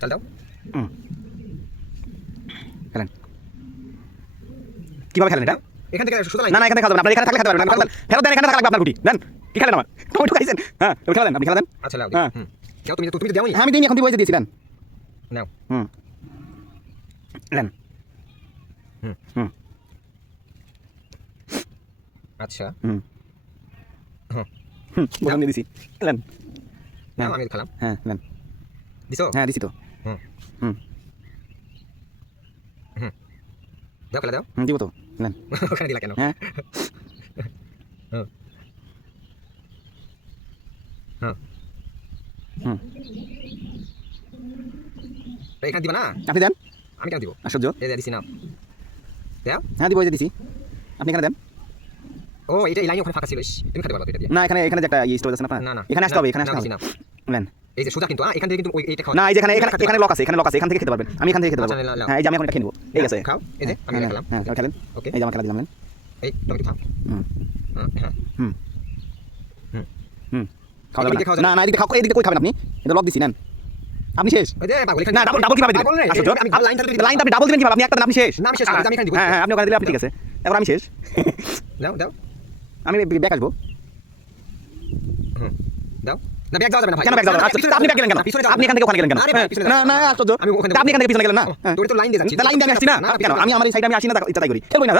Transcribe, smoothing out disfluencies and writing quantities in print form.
চাল দাও। খেলেন কিভাবে খেলেন এটা? এখান থেকে সোজা লাইন। না না এখানে খেলা যাবে না, আপনার এখানে থাকলে খেলতে পারবেন। ফেরত দেন, এখানে থাকলে আপনার গুটি দেন। কি খেলেন আমার টমেটো খাইছেন? হ্যাঁ তুমি খেলা দেন, আপনি খেলা দেন। আচ্ছা লাও। হ্যাঁ। যাও তুমি তো দেওনি। হ্যাঁ আমি দিইনি, এখন দিব, এই যে দিয়েছিলেন। নাও। নেন। আচ্ছা। বোঝান দিয়ে দিছি। খেলেন। নাও আমি খেলাম। হ্যাঁ নেন। দিছো? হ্যাঁ দিছি তো। দাও খেলা দাও। দিব তো। নেন। ওখানে দিলা কেন? হ্যাঁ এখানে দিবা না? আপনি দেন। আমি কেন দিব? আশ্চর্য। এই যে দিছি নাও। দাও। হ্যাঁ দিব, এই যে দিছি। আপনি এখানে দেন। ও এটা এই লাইন ওখানে ফাঁকা ছিল। তুমি খেতে পারবা তো এটা দিয়ে। না এখানে যে একটা স্টোরেজ আছে না আপনার? না না। এখানে আসতে হবে, এখানে আসতে না, হবে। দিছি না। নেন। এই যে সোজা কিন্তু এখান থেকে কিন্তু এইটা খাও। না এই যে এখানে লক আছে, এখানে লক আছে, এখান থেকে খেতে পারবেন। আমি এখান থেকে খেতে পারবো। আচ্ছা, নাও। হ্যাঁ এই যে আমি এখন এটা খেয়ে নেবো। এই আছে। খাও। এই যে আমি খেলাম। হ্যাঁ খেলেন। ওকে। এই যে আমার খেলা দিলাম। নেন। এই টমেটো খাও। হ্যাঁ। খাওয়া যাবে এদিকে খাওয়া না। যাবে না এদিকে খাও, এদিকে কই খাবেন আপনি? এটা লক দিছি, নেন। আপনি শেষ। ওই যে পাগল এখানে। না ডাবল কিভাবে দিবেন? পাগল না, আশ্চর্য। আমি লাইন থাকলে লাইন আপনি ডাবল দিবেন কিভাবে? আপনি একটা দেন, আপনি শেষ। না, আমি শেষ না, আমি এখানে দিব। হ্যাঁ হ্যাঁ আপনি ওখানে দিলে আপনি ঠিক আছে। এবার আমি শেষ। দাও দাও। আমি ব্যাক আসবো। দাও। না ব্যাগ যাওয়া যাবে না ভাই। কেন ব্যাক যাবেন? আচ্ছা আপনি ব্যাক গেলেন কেন? পিছনে যাও। আপনি এখান থেকে ওখানে গেলেন কেন? আরে ভাই, পিছনে না যাও। না আশ্চর্য। আমি ওখানে আপনি এখান থেকে পিছনে গেলেন না? তোরে তো লাইন দিয়ে যাচ্ছি। লাইন দিয়ে আমি আসছি না? কেন? আমি আমার এই সাইডে আমি আসি না, এটা তাই করি। খেলবই না।